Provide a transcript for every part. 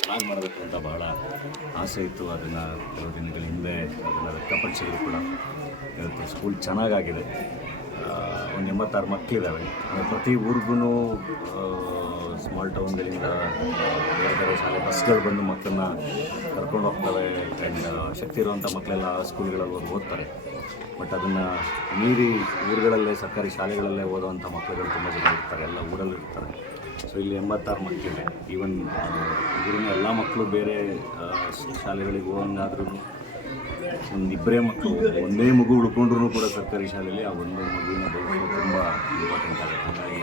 ಚೆನ್ನಾಗಿ ಮಾಡಬೇಕು ಅಂತ ಬಹಳ ಆಸೆ ಇತ್ತು. ಅದನ್ನು ಕೆಲವು ದಿನಗಳ ಹಿಂದೆ ಅದನ್ನು ವ್ಯಕ್ತಪಡಿಸಿದ್ರು ಕೂಡ. ಇವತ್ತು ಸ್ಕೂಲ್ ಚೆನ್ನಾಗಾಗಿದೆ. ಒಂದು 86 ಮಕ್ಕಳಿದ್ದಾವೆ. ಪ್ರತಿ ಊರಿಗೂ ಸ್ಮಾಲ್ ಟೌನ್ಗಳಿಂದ ಬೇರೆ ಬೇರೆ ಶಾಲೆ ಬಸ್ಗಳು ಬಂದು ಮಕ್ಕಳನ್ನ ಕರ್ಕೊಂಡು ಹೋಗ್ತವೆ. ಆ್ಯಂಡ್ ಶಕ್ತಿ ಇರುವಂಥ ಮಕ್ಕಳೆಲ್ಲ ಸ್ಕೂಲ್ಗಳಲ್ಲಿ ಓದ್ತಾರೆ. ಬಟ್ ಅದನ್ನು ಮೀರಿ ಊರುಗಳಲ್ಲೇ ಸರ್ಕಾರಿ ಶಾಲೆಗಳಲ್ಲೇ ಓದುವಂಥ ಮಕ್ಕಳುಗಳು ತುಂಬ ಜನ ಇರ್ತಾರೆ, ಎಲ್ಲ ಊರಲ್ಲಿ ಇರ್ತಾರೆ. ಸೊ ಇಲ್ಲಿ 86 ಮಕ್ಕಳಿದೆ. ಈವನ್ ಊರಿನ ಎಲ್ಲ ಮಕ್ಕಳು ಬೇರೆ ಶಾಲೆಗಳಿಗೆ ಹೋಗಂಗಾದ್ರೂ ಒಂದಿಬ್ಬರೇ ಮಕ್ಕಳು, ಒಂದೇ ಮಗು ಉಳ್ಕೊಂಡ್ರೂ ಕೂಡ ಸರ್ಕಾರಿ ಶಾಲೆಯಲ್ಲಿ ಆ ಒಂದು ಮಗುವಿನ ಭವಿಷ್ಯ ತುಂಬ ಇಂಪಾರ್ಟೆಂಟ್ ಆಗುತ್ತೆ. ಹಾಗಾಗಿ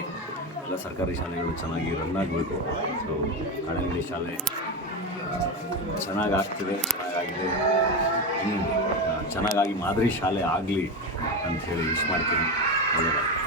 ಎಲ್ಲ ಸರ್ಕಾರಿ ಶಾಲೆಗಳು ಚೆನ್ನಾಗಿ ರನ್ ಆಗಬೇಕು. ಸೊ ಕಾಡಂಗಡಿ ಶಾಲೆ ಚೆನ್ನಾಗಾಗ್ತಿದೆ, ಚೆನ್ನಾಗಾಗಿದೆ. ಇನ್ನು ಚೆನ್ನಾಗಾಗಿ ಮಾದರಿ ಶಾಲೆ ಆಗಲಿ ಅಂಥೇಳಿ ವಿಶ್ ಮಾಡ್ತೀನಿ. ಒಳ್ಳೆಯದಾಗಿ.